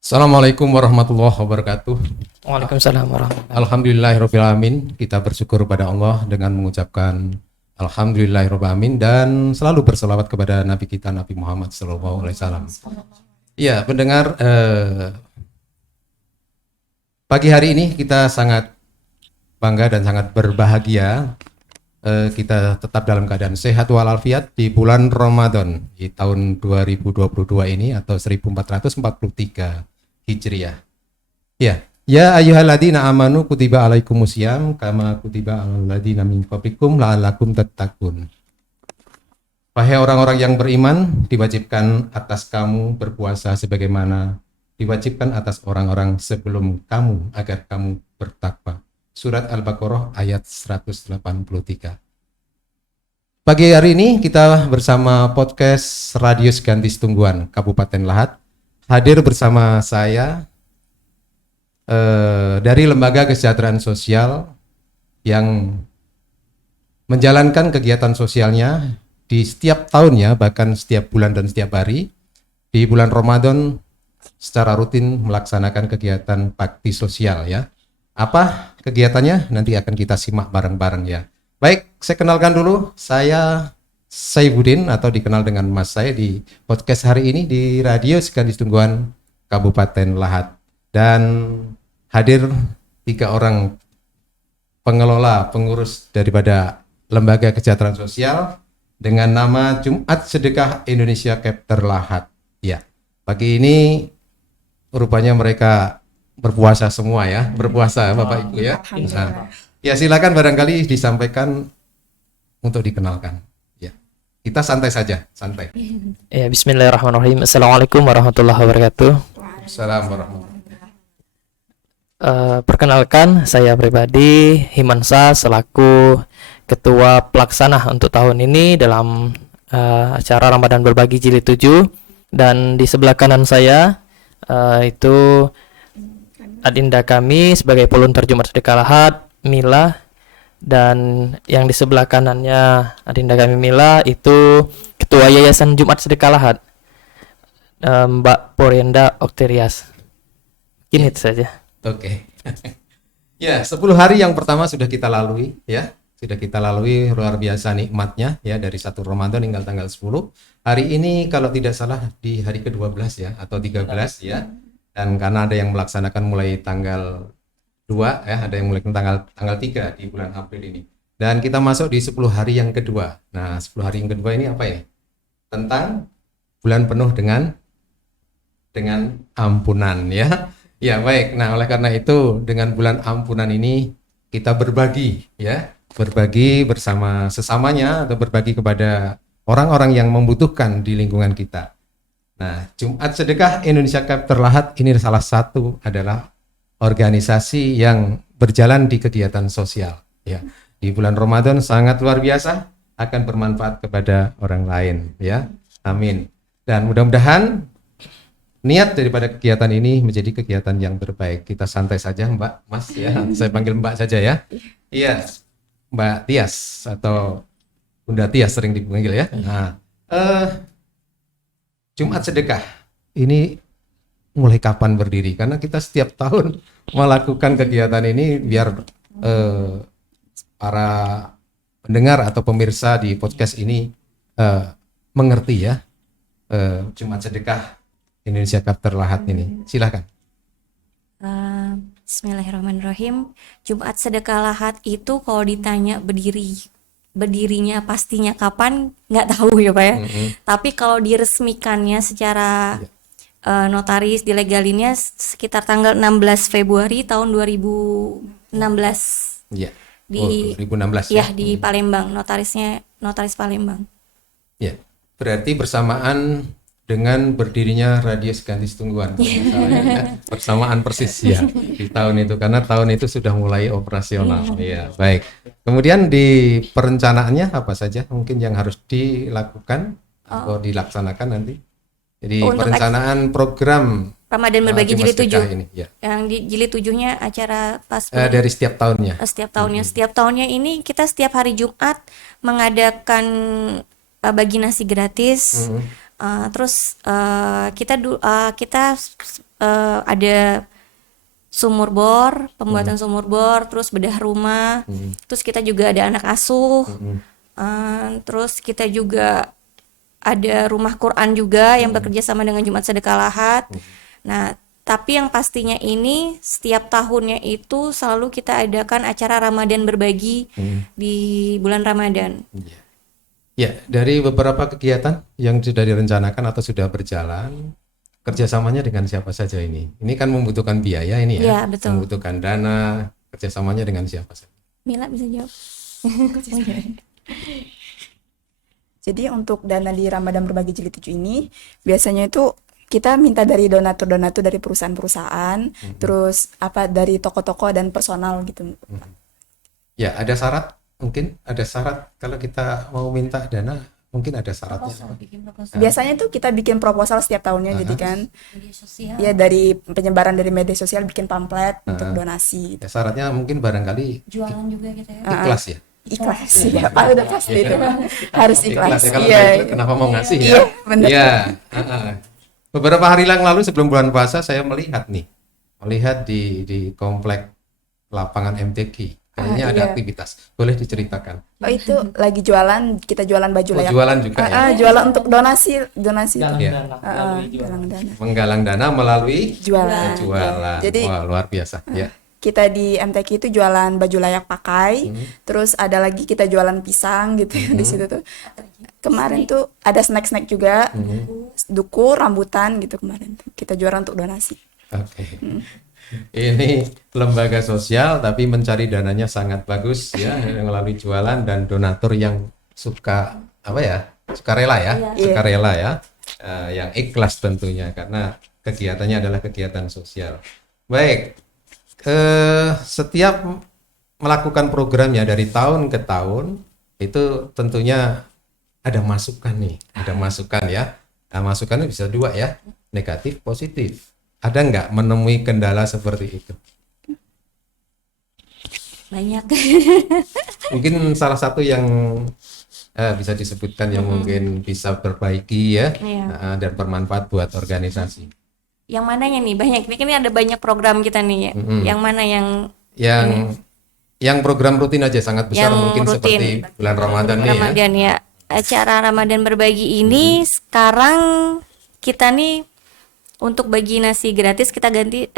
Assalamualaikum warahmatullahi wabarakatuh. Waalaikumsalam warahmatullahi. Alhamdulillahirabbil alamin. Kita bersyukur kepada Allah dengan mengucapkan alhamdulillahirabbil alamin dan selalu berselawat kepada Nabi kita Nabi Muhammad sallallahu alaihi wasallam. Ya, pendengar, pagi hari ini kita sangat bangga dan sangat berbahagia. Kita tetap dalam keadaan sehat walafiat di bulan Ramadan di tahun 2022 ini atau 1443 Hijriah. Ya ayyuhalladzina amanu kutiba alaikumusiyam kama kutiba alal ladzina min qablikum la'allakum tattaqun. Wahai orang-orang yang beriman, diwajibkan atas kamu berpuasa sebagaimana diwajibkan atas orang-orang sebelum kamu agar kamu bertakwa. Surat Al-Baqarah ayat 183. Pagi hari ini kita bersama podcast Radio Segantis Tungguan Kabupaten Lahat. Hadir bersama saya dari Lembaga Kesejahteraan Sosial yang menjalankan kegiatan sosialnya di setiap tahunnya, bahkan setiap bulan dan setiap hari. Di bulan Ramadan secara rutin melaksanakan kegiatan bakti sosial ya. Apa kegiatannya? Nanti akan kita simak bareng-bareng ya. Baik, saya kenalkan dulu. Saya Saifuddin atau dikenal dengan Mas saya di podcast hari ini di Radio Segantis Tungguan Kabupaten Lahat. Dan hadir 3 orang pengelola, pengurus daripada Lembaga Kesejahteraan Sosial dengan nama Jumat Sedekah Indonesia Chapter Lahat. Ya, pagi ini rupanya mereka berpuasa semua ya, berpuasa Bapak Ibu ya. Nah, ya silakan barangkali disampaikan untuk dikenalkan. Ya, kita santai saja, santai. Ya, bismillahirrahmanirrahim. Assalamualaikum warahmatullahi wabarakatuh. Assalamualaikum. Perkenalkan, saya pribadi Himansa selaku Ketua Pelaksana untuk tahun ini dalam acara Ramadan Berbagi Jilid 7. Dan di sebelah kanan saya itu adinda kami sebagai volunteer Jumat Sedekah Lahat, Mila, dan yang di sebelah kanannya adinda kami Mila itu Ketua Yayasan Jumat Sedekah Lahat, Mbak Porenda Okterias. Ini itu saja. Oke. Ya, 10 hari yang pertama sudah kita lalui ya. Sudah kita lalui luar biasa nikmatnya ya dari 1 Ramadan hingga tanggal 10. Hari ini kalau tidak salah di hari ke-12 ya atau 13 ya. Dan karena ada yang melaksanakan mulai tanggal 2 ya, ada yang mulai tanggal 3 di bulan April ini. Dan kita masuk di 10 hari yang kedua. Nah, 10 hari yang kedua ini apa ya? Tentang bulan penuh dengan ampunan ya. Ya, baik. Nah, oleh karena itu dengan bulan ampunan ini kita berbagi ya, berbagi bersama sesamanya atau berbagi kepada orang-orang yang membutuhkan di lingkungan kita. Nah, Jumat Sedekah Indonesia Chapter Lahat ini salah satu adalah organisasi yang berjalan di kegiatan sosial ya. Di bulan Ramadan sangat luar biasa, akan bermanfaat kepada orang lain ya. Amin. Dan mudah-mudahan niat daripada kegiatan ini menjadi kegiatan yang terbaik. Kita santai saja, Mbak, Mas ya. Saya panggil Mbak saja ya. Iya, Mbak Tias atau Bunda Tias sering dipanggil ya. Nah, Jumat Sedekah ini mulai kapan berdiri? Karena kita setiap tahun melakukan kegiatan ini biar para pendengar atau pemirsa di podcast ini mengerti ya. Jumat Sedekah Indonesia Chapter Lahat ini. Silakan. Bismillahirrahmanirrahim. Jumat Sedekah Lahat itu kalau ditanya berdirinya pastinya kapan nggak tahu ya Pak ya. Tapi kalau diresmikannya secara notaris dilegalinnya sekitar tanggal 16 Februari tahun 2016. Iya. Di 2016 ya di Palembang, notaris Palembang. Ya. Berarti bersamaan dengan berdirinya Radio Segantis Tungguan. Bersamaan persis ya di tahun itu, karena tahun itu sudah mulai operasional. Iya, baik. Kemudian di perencanaannya apa saja mungkin yang harus dilakukan atau dilaksanakan nanti? Jadi Untuk perencanaan program Ramadan Berbagi Jumat Jilid 7 Sedekah ini, ya. yang di Jilid 7-nya acara pas Dari setiap tahunnya. Setiap tahunnya ini kita setiap hari Jumat mengadakan bagi nasi gratis, Terus ada sumur bor, pembuatan sumur bor, terus bedah rumah, terus kita juga ada anak asuh, terus kita juga ada rumah Quran juga yang bekerja sama dengan Jumat Sedekah Lahad. Nah, tapi yang pastinya ini setiap tahunnya itu selalu kita adakan acara Ramadan berbagi di bulan Ramadan. Ya, dari beberapa kegiatan yang sudah direncanakan atau sudah berjalan, kerjasamanya dengan siapa saja ini? Ini kan membutuhkan biaya ini ya, Iya, betul. membutuhkan dana, kerjasamanya dengan siapa saja? Mila bisa jawab. Jadi untuk dana di Ramadan Berbagi Jilid 7 ini biasanya itu kita minta dari donatur-donatur dari perusahaan-perusahaan, terus dari toko-toko dan personal gitu. Ya, ada syarat? Mungkin ada syarat kalau kita mau minta dana, mungkin ada syaratnya. Biasanya tuh kita bikin proposal setiap tahunnya, jadi kan ya dari penyebaran dari media sosial bikin pamflet untuk donasi. Ya, syaratnya mungkin barangkali Jualan juga gitu ya. ikhlas ya. Ikhlas ya, udah pasti itu harus ikhlas. Ya, kalau Iya, nggak ikhlas, kenapa mau ngasih ya? Iya, benar. Iya. Beberapa hari yang lalu sebelum bulan puasa saya melihat di komplek lapangan MTQ. Kayaknya ada iya. aktivitas. Boleh diceritakan? Oh itu lagi jualan, kita jualan baju layak. Jualan juga ya. Jualan untuk donasi Iya. galang dana. Menggalang dana melalui Jualan. jualan. Jadi Wah, luar biasa. Ya. kita di MTQ itu jualan baju layak pakai, terus ada lagi kita jualan pisang gitu di situ tuh. Kemarin tuh ada snack-snack juga, duku, rambutan gitu kemarin. Kita jualan untuk donasi. Oke. Ini lembaga sosial tapi mencari dananya sangat bagus ya melalui jualan dan donatur yang suka sukarela ya, sukarela ya, yang ikhlas tentunya karena kegiatannya adalah kegiatan sosial. Baik. Setiap melakukan programnya dari tahun ke tahun itu tentunya ada masukan ya. Nah, masukannya bisa dua ya, negatif, positif. Ada nggak menemui kendala seperti itu? Banyak. Mungkin salah satu yang bisa disebutkan yang mungkin bisa perbaiki ya, Iya. dan bermanfaat buat organisasi. Yang mananya nih? Banyak. Ini ada banyak program kita nih ya. Yang mana Yang program rutin aja sangat besar Yang mungkin rutin. seperti bulan Ramadan nih ya. Ramadan ya. Acara Ramadan berbagi ini sekarang kita nih untuk bagi nasi gratis kita ganti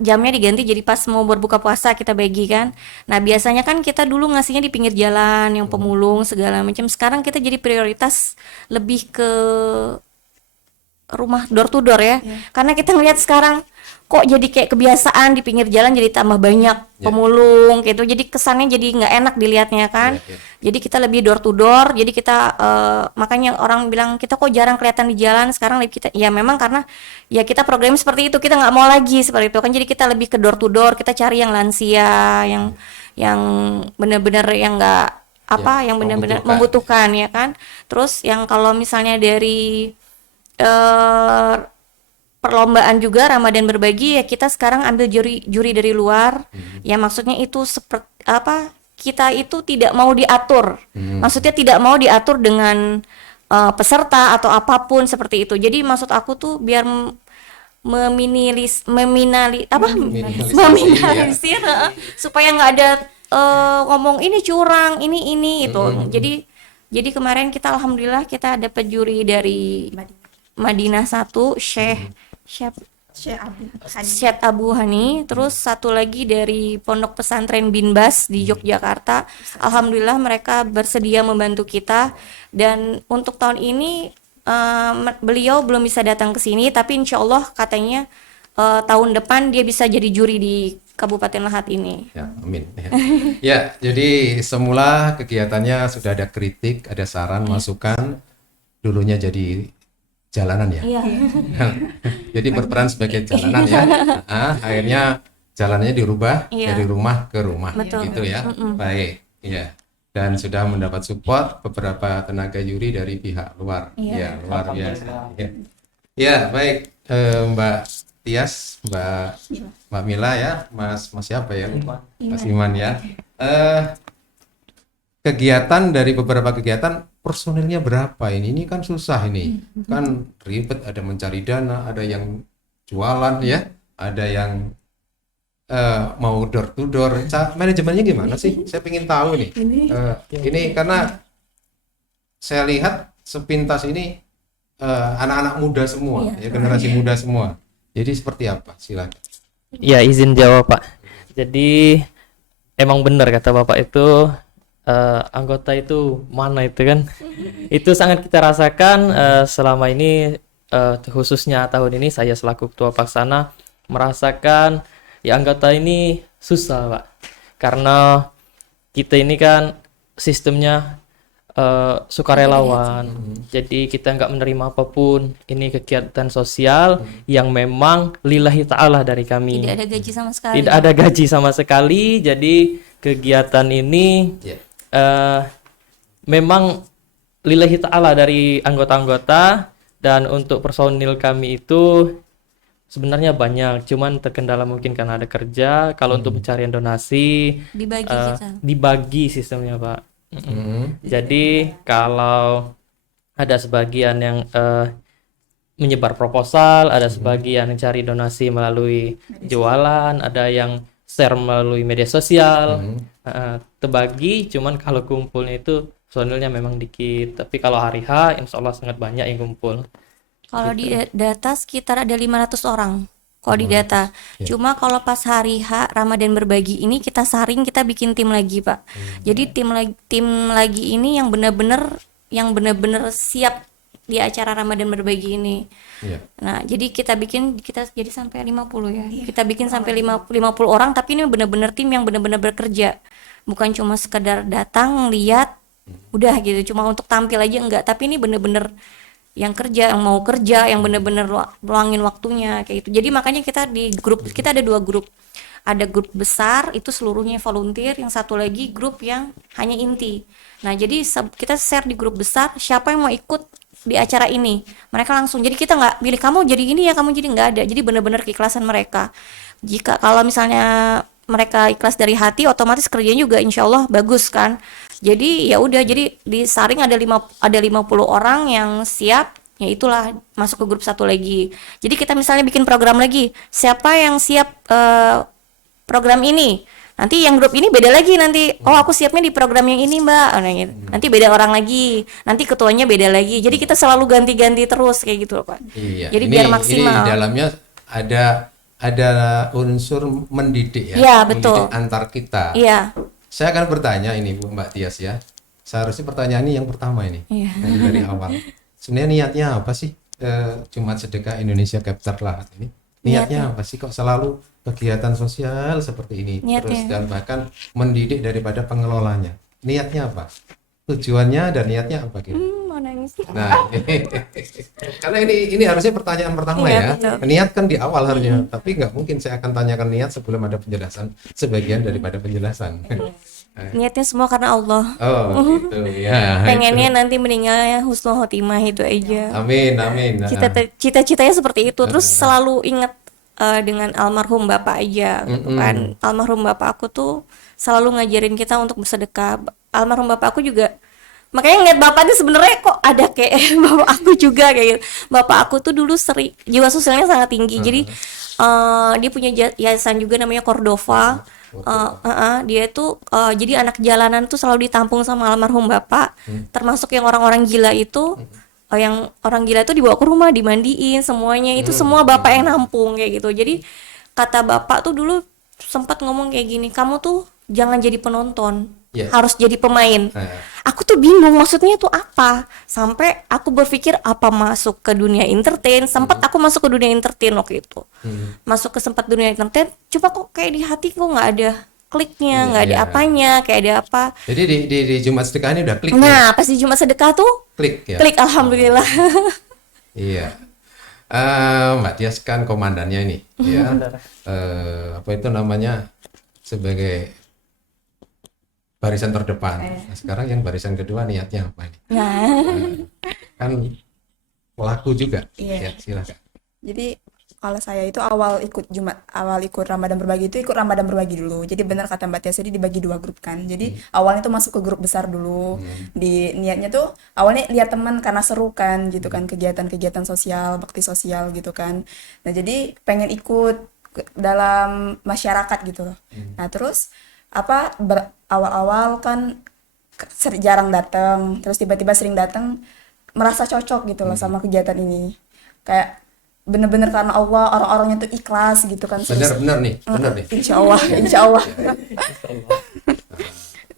jamnya diganti jadi pas mau berbuka puasa kita bagi kan. Nah, biasanya kan kita dulu ngasihnya di pinggir jalan yang pemulung segala macam. Sekarang kita jadi prioritas lebih ke rumah door to door ya. Karena kita ngelihat sekarang kok jadi kayak kebiasaan di pinggir jalan jadi tambah banyak pemulung gitu. Jadi kesannya jadi nggak enak dilihatnya kan. Jadi kita lebih door to door. Jadi kita makanya orang bilang kita kok jarang kelihatan di jalan. Sekarang lebih kita ya memang karena ya kita program seperti itu kita nggak mau lagi seperti itu kan. Jadi kita lebih ke door to door. Kita cari yang lansia, yang benar-benar yang nggak yang benar-benar membutuhkan ya kan. Terus yang kalau misalnya dari perlombaan juga Ramadan berbagi ya kita sekarang ambil juri dari luar. Ya maksudnya itu seperti kita itu tidak mau diatur. Maksudnya tidak mau diatur dengan peserta atau apapun seperti itu. Jadi maksud aku tuh biar meminimalisir supaya nggak ada ngomong ini curang, ini itu. Jadi kemarin kita alhamdulillah kita dapat juri dari Madinah 1, Syekh Abu Hani, terus satu lagi dari Pondok Pesantren Bin Bas di Yogyakarta. Alhamdulillah mereka bersedia membantu kita dan untuk tahun ini beliau belum bisa datang ke sini tapi insya Allah katanya tahun depan dia bisa jadi juri di Kabupaten Lahat ini. Ya, amin. Ya, jadi semula kegiatannya sudah ada kritik, ada saran, masukan, dulunya jadi jalanan ya. Iya. Jadi berperan sebagai jalanan ya. Akhirnya jalanannya dirubah dari rumah ke rumah. Betul. Gitu ya. Baik. Ya. Dan sudah mendapat support beberapa tenaga juri dari pihak luar. Ya, luar biasa. Ya, baik. Mbak Tias, Mbak Mila ya, Mas siapa ya? Mas Iman ya. Kegiatan dari beberapa kegiatan personilnya berapa ini? Ini kan susah ini, kan ribet, ada mencari dana, ada yang jualan ya, ada yang mau door to door. Manajemennya gimana sih? Saya ingin tahu nih. Ini karena saya lihat sepintas ini anak-anak muda semua, ya generasi muda semua. Jadi seperti apa? Silakan. Ya, izin jawab, Pak. Jadi emang benar kata Bapak itu, anggota itu mana itu kan? Itu sangat kita rasakan selama ini, khususnya tahun ini saya selaku ketua pelaksana merasakan ya anggota ini susah, Pak. Karena kita ini kan sistemnya sukarelawan, jadi kita nggak menerima apapun. Ini kegiatan sosial yang memang lillahi ta'ala dari kami. Tidak ada gaji sama sekali. Tidak ada gaji sama sekali. Jadi kegiatan ini memang lillahi ta'ala dari anggota-anggota. Dan untuk personil kami itu sebenarnya banyak, cuman terkendala mungkin karena ada kerja. Kalau untuk pencarian donasi Dibagi kita. dibagi sistemnya, Pak. Jadi kalau ada sebagian yang menyebar proposal, ada sebagian yang cari donasi melalui jualan, ada yang share melalui media sosial, terbagi. Cuman kalau kumpulnya itu personilnya memang dikit, tapi kalau hari H insya Allah sangat banyak yang kumpul. Kalau di data sekitar ada 500 orang. Kalau di data. Cuma kalau pas hari H Ramadan berbagi ini kita saring, kita bikin tim lagi, Pak. Jadi tim lagi ini yang benar-benar siap di acara Ramadan berbagi ini. Nah, jadi kita jadi sampai 50 ya. Kita bikin sampai 50 orang, tapi ini benar-benar tim yang benar-benar bekerja. Bukan cuma sekedar datang, lihat, udah gitu. Cuma untuk tampil aja enggak, tapi ini benar-benar yang kerja, yang mau kerja, yang benar-benar luangin waktunya kayak gitu. Jadi makanya kita di grup, kita ada 2 grup. Ada grup besar itu seluruhnya volunteer, yang satu lagi grup yang hanya inti. Nah, jadi kita share di grup besar siapa yang mau ikut di acara ini. Mereka langsung, jadi kita nggak pilih kamu jadi ini ya, kamu jadi, nggak ada. Jadi benar-benar keikhlasan mereka. Jika kalau misalnya mereka ikhlas dari hati, otomatis kerjanya juga insya Allah bagus kan. Jadi ya udah, jadi disaring ada 50 orang yang siap, ya itulah masuk ke grup satu lagi. Jadi kita misalnya bikin program lagi, siapa yang siap program ini, nanti yang grup ini beda lagi nanti, oh aku siapnya di program yang ini Mbak, gitu. Nanti beda orang lagi, nanti ketuanya beda lagi. Jadi kita selalu ganti-ganti terus kayak gitu loh, Pak. Iya. Jadi biar maksimal. Ini di dalamnya ada unsur mendidik ya, Iya, betul. mendidik antar kita. Iya. Saya akan bertanya ini Bu Mbak Tias ya. Seharusnya pertanyaan ini yang pertama ini. Iya. Dari awal. Sebenarnya niatnya apa sih Jumat Sedekah Indonesia Chapter Lahat ini? Niatnya apa sih kok selalu kegiatan sosial seperti ini? Terus dan bahkan mendidik daripada pengelolanya. Niatnya apa? Tujuannya dan niatnya apa gitu? Mau nangis. Nah, karena ini harusnya pertanyaan pertama ya. Betul. Niat kan di awal harusnya, tapi nggak mungkin saya akan tanyakan niat sebelum ada penjelasan sebagian daripada penjelasan. Niatnya semua karena Allah. Oh, gitu ya. Pengennya nanti meninggalnya husnul khotimah, itu aja. Amin, amin. Cita-citanya seperti itu. Terus selalu ingat dengan almarhum bapak aja, gitu kan. Almarhum bapak aku tuh selalu ngajarin kita untuk bersedekah. Almarhum bapak aku juga, makanya ngeliat bapaknya sebenarnya kok ada kayak bapak aku juga kayak gitu. Bapak aku tuh dulu sering, jiwa sosialnya sangat tinggi. Jadi dia punya yayasan juga namanya Cordova. Dia tuh jadi anak jalanan tuh selalu ditampung sama almarhum bapak. Termasuk yang orang-orang gila itu, yang orang gila itu dibawa ke rumah, dimandiin semuanya. Itu semua bapak yang nampung kayak gitu. Jadi kata bapak tuh dulu sempat ngomong kayak gini, kamu tuh jangan jadi penonton, harus jadi pemain. Aku tuh bingung maksudnya tuh apa. Sampai aku berpikir apa masuk ke dunia entertain. Sempat aku masuk ke dunia entertain waktu itu. Masuk ke sempat dunia entertain, coba kok kayak di hati kok nggak ada kliknya, nggak ada apanya, kayak ada apa. Jadi di Jumat Sedekah ini udah klik. Nah, pas di Jumat Sedekah tuh klik ya. Klik, alhamdulillah. Iya. Mbak Tias kan komandannya ini, ya. Apa itu namanya, sebagai barisan terdepan. Nah, sekarang yang barisan kedua niatnya apa ini? Nah, Kan pelaku juga. Ya, silakan. Jadi Kalau saya itu awal ikut Ramadan berbagi itu ikut Ramadan berbagi dulu. Jadi benar kata Mbak Tia tadi dibagi 2 grup kan. Jadi awalnya tuh masuk ke grup besar dulu. Di niatnya tuh awalnya lihat teman karena seru kan gitu kan, kegiatan-kegiatan sosial, bakti sosial gitu kan. Nah, jadi pengen ikut dalam masyarakat gitu loh. Nah, terus awal-awal kan jarang datang, terus tiba-tiba sering datang, merasa cocok gitu loh sama kegiatan ini. Kayak bener-bener karena Allah, orang-orangnya tuh ikhlas gitu kan. Bener nih. Insya Allah.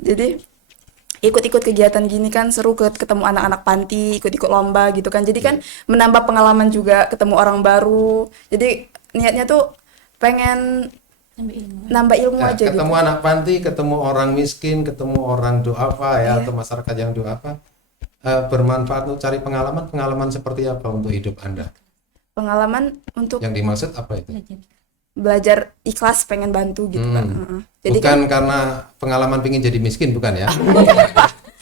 Jadi ikut-ikut kegiatan gini kan seru, ketemu anak-anak panti, ikut-ikut lomba gitu kan. Jadi kan menambah pengalaman juga, ketemu orang baru. Jadi niatnya tuh pengen nambah ilmu Nah, aja ketemu gitu. anak panti, ketemu orang miskin, ketemu orang duafa ya, atau masyarakat yang duafa, bermanfaat untuk cari pengalaman seperti apa untuk hidup Anda? Pengalaman untuk Yang dimaksud apa itu? belajar ikhlas, pengen bantu gitu kan. Jadi Bukan karena pengalaman pingin jadi miskin, bukan ya?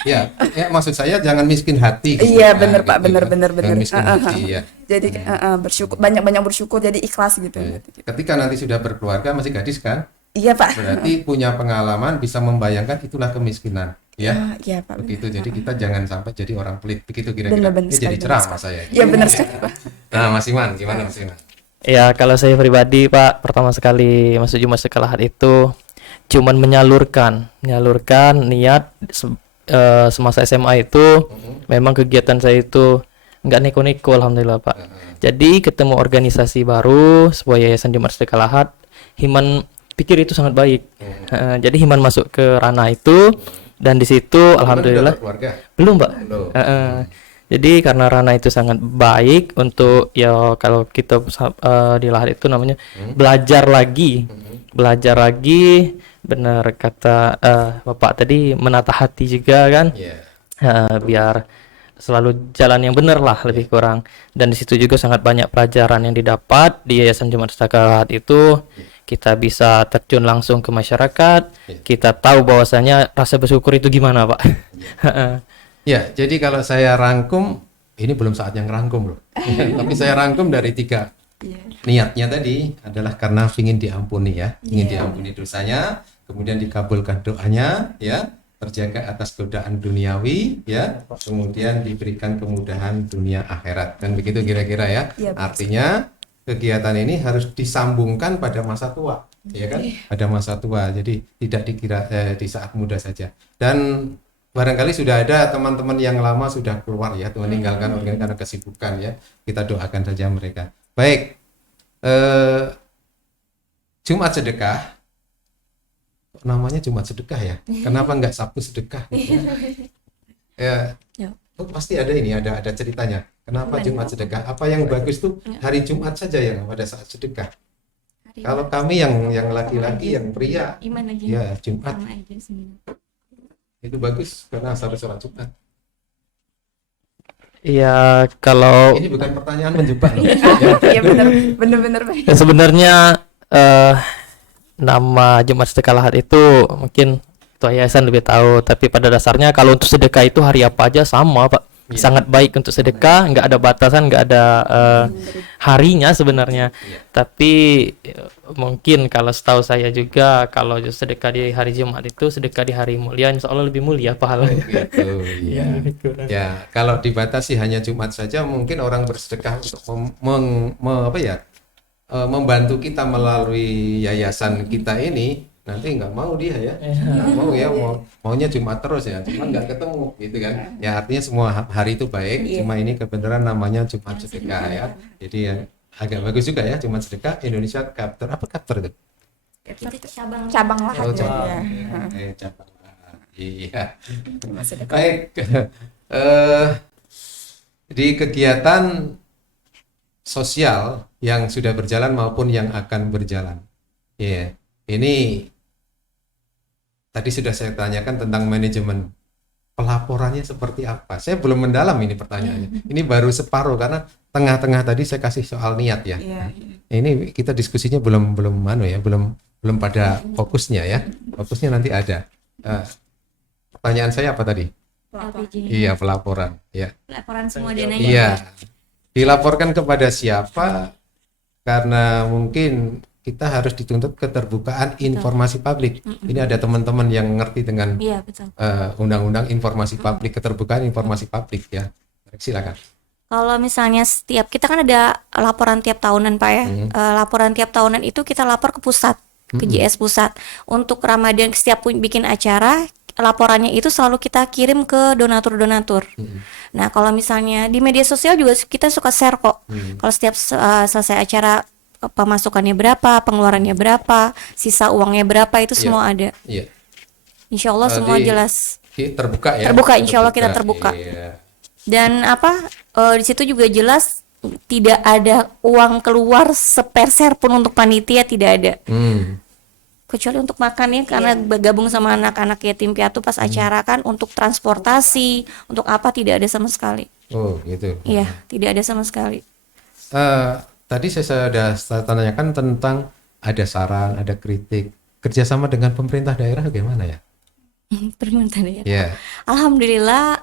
Ya, maksud saya jangan miskin hati. Gitu. iya bener Pak, gitu bener. Jangan miskin hati ya. Jadi bersyukur, banyak bersyukur, jadi ikhlas gitu. Ketika nanti sudah berkeluarga, masih gadis kan? Iya Pak. Berarti punya pengalaman, bisa membayangkan itulah kemiskinan, ya. Iya Pak. Begitu. Jadi kita jangan sampai jadi orang pelit. Begitu kira-kira. Bener Ini jadi sekali, ceramah bener saya. Iya benar sekali Pak. Nah, Mas Iman, gimana Mas Iman? Ya, kalau saya pribadi Pak, pertama sekali masuk Jumat Sekalahat itu cuman menyalurkan niat semasa SMA itu memang kegiatan saya itu nggak neko-neko, alhamdulillah Pak. Jadi ketemu organisasi baru sebuah yayasan Jumat Sekalahat, Himan pikir itu sangat baik. Jadi Himan masuk ke ranah itu dan di situ alhamdulillah Keluarga. belum Pak. Belum. Jadi karena ranah itu sangat baik untuk ya kalau kita di Lahat itu namanya belajar lagi, benar kata Bapak tadi, menata hati juga kan. Iya. Biar selalu jalan yang benar lah lebih kurang. Dan di situ juga sangat banyak pelajaran yang didapat di Yayasan Jumat Sekalahat itu. Kita bisa terjun langsung ke masyarakat, kita tahu bahwasanya rasa bersyukur itu gimana Pak. Ya, jadi kalau saya rangkum, ini belum saatnya ngerangkum loh. Tapi saya rangkum dari 3 niatnya tadi adalah karena ingin diampuni ya, ingin diampuni dosanya, kemudian dikabulkan doanya ya, terjaga atas godaan duniawi ya, kemudian diberikan kemudahan dunia akhirat, dan begitu kira-kira ya. Artinya kegiatan ini harus disambungkan pada masa tua, ya kan? Pada masa tua, jadi tidak dikira di saat muda saja. Dan barangkali sudah ada teman-teman yang lama sudah keluar ya, meninggalkan organisasi karena kesibukan ya. Kita doakan saja mereka. Baik, Jumat Sedekah, namanya Jumat Sedekah ya. Kenapa nggak Sabtu Sedekah? Ya, pasti ada ini, ada ceritanya. Kenapa Jumat Sedekah? Apa yang bagus tuh hari Jumat saja yang pada saat sedekah. Kalau kami yang laki-laki, yang pria, ya Jumat. Itu bagus karena harus sholat Jumat. Iya, kalau Ini bukan pertanyaan menjebak loh. Iya bener Pak. ya, sebenarnya nama Jumat Sekalahat itu mungkin Ketua Yayasan lebih tahu, tapi pada dasarnya kalau untuk sedekah itu hari apa aja sama Pak. Sangat baik untuk sedekah, nggak ada batasan, nggak ada harinya sebenarnya. Tapi mungkin kalau setahu saya juga kalau sedekah di hari Jumat itu sedekah di hari mulia, insya Allah lebih mulia pahalanya. Gitu, ya. Ya, kalau dibatasi hanya Jumat saja, mungkin orang bersedekah untuk membantu kita melalui yayasan kita ini, nanti nggak mau dia ya, nggak mau ya, maunya Jumat terus ya, cuma nggak ketemu gitu kan. Ya artinya semua hari itu baik, cuma ini kebenaran namanya Jumat Sedekah ya. Jadi ya, agak bagus juga ya Jumat Sedekah Indonesia Chapter. Apa chapter itu? Itu Cabang Lahat Oh, ya. cabang. Cabang. Iya. Baik. Di kegiatan sosial yang sudah berjalan maupun yang akan berjalan. Ya, ini tadi sudah saya tanyakan tentang manajemen. Pelaporannya seperti apa? Saya belum mendalam ini pertanyaannya. Ini baru separuh karena tengah-tengah tadi saya kasih soal niat ya. Ini kita diskusinya belum pada fokusnya ya. Fokusnya nanti ada. Pertanyaan saya apa tadi? LPG. Iya, pelaporan. Ya. Laporan semua dananya. Iya. Dilaporkan kepada siapa? karena mungkin kita harus dituntut keterbukaan informasi publik. Ini ada teman-teman yang ngerti dengan Iya, betul. undang-undang informasi publik, keterbukaan informasi publik ya. Silakan. Kalau misalnya kita kan ada laporan tiap tahunan Pak ya. Laporan tiap tahunan itu kita lapor ke pusat, ke JS pusat. Untuk Ramadan setiap bikin acara, laporannya itu selalu kita kirim ke donatur-donatur. Nah, kalau misalnya di media sosial juga kita suka share kok. Kalau setiap selesai acara pemasukannya berapa, pengeluarannya berapa, sisa uangnya berapa, itu semua ada. Iya. Insya Allah semua jelas. Terbuka ya. Terbuka, insya Allah kita terbuka. Iya. Dan di situ juga jelas tidak ada uang keluar sepeser pun untuk panitia, tidak ada. Kecuali untuk makan ya, karena bergabung sama anak-anak yatim piatu pas acara kan, untuk transportasi, untuk apa tidak ada sama sekali. Oh gitu. Iya, tidak ada sama sekali. Tadi saya sudah tanyakan tentang ada saran, ada kritik, kerjasama dengan pemerintah daerah bagaimana ya? Pemerintah daerah. Iya. Alhamdulillah,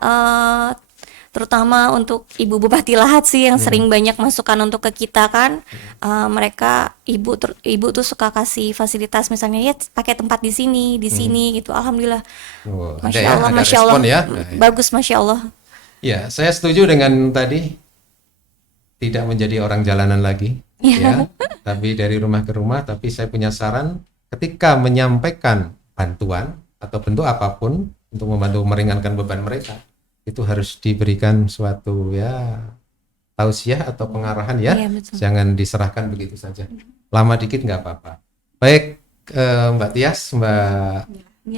terutama untuk Ibu Bupati Lahat sih yang sering banyak masukan untuk ke kita kan. Mereka ibu tuh suka kasih fasilitas, misalnya ya pakai tempat di sini gitu. Alhamdulillah. Oh, Masya ada Allah, ada Masya respon Allah. ya. Bagus, Masya Allah. Ya, saya setuju dengan tadi, tidak menjadi orang jalanan lagi, ya. Tapi dari rumah ke rumah. Tapi saya punya saran, ketika menyampaikan bantuan atau bentuk apapun untuk membantu meringankan beban mereka, itu harus diberikan suatu ya tausiah atau pengarahan ya. Iya, betul. Jangan diserahkan begitu saja. Lama dikit nggak apa-apa. Baik, Mbak Tias, Mbak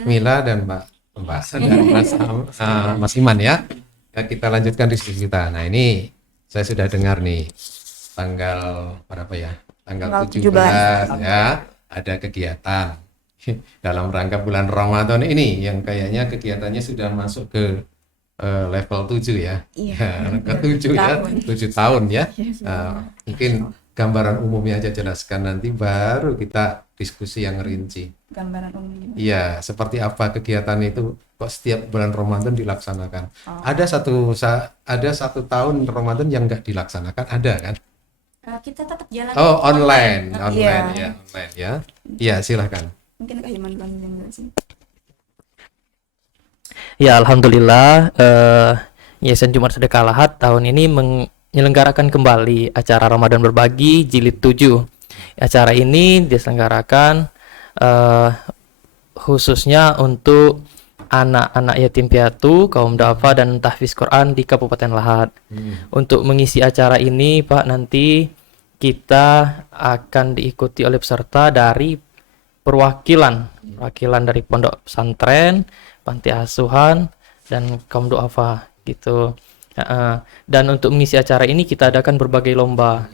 Mila dan Mbak dan Mas Iman ya. Kita lanjutkan diskusi kita. Nah, ini saya sudah dengar nih tanggal berapa ya? Tanggal 17 ya, ada kegiatan dalam rangka bulan Ramadan ini yang kayaknya kegiatannya sudah masuk ke level 7 ya. Iya. Ke 7 ya, 7 tahun ya. Mungkin gambaran umumnya aja jelaskan, nanti baru kita diskusi yang rinci. Gambaran umum. Iya, seperti apa kegiatan itu kok setiap bulan Ramadan dilaksanakan? Ada satu tahun Ramadan yang nggak dilaksanakan, ada kan? Kita tetap jalan. Oh, online Iya. ya, online ya. Iya, silahkan. Mungkin Kak Iman duluan yang jelasin. Ya, alhamdulillah, Yayasan Jumat Sedekah Lahat tahun ini menyelenggarakan kembali acara Ramadan Berbagi Jilid 7. Acara ini diselenggarakan khususnya untuk anak-anak yatim piatu, kaum duafa dan tahfiz Quran di Kabupaten Lahat. Untuk mengisi acara ini, Pak, nanti kita akan diikuti oleh peserta dari perwakilan dari pondok pesantren, panti asuhan, dan kaum duafa gitu. Dan untuk mengisi acara ini kita adakan berbagai lomba.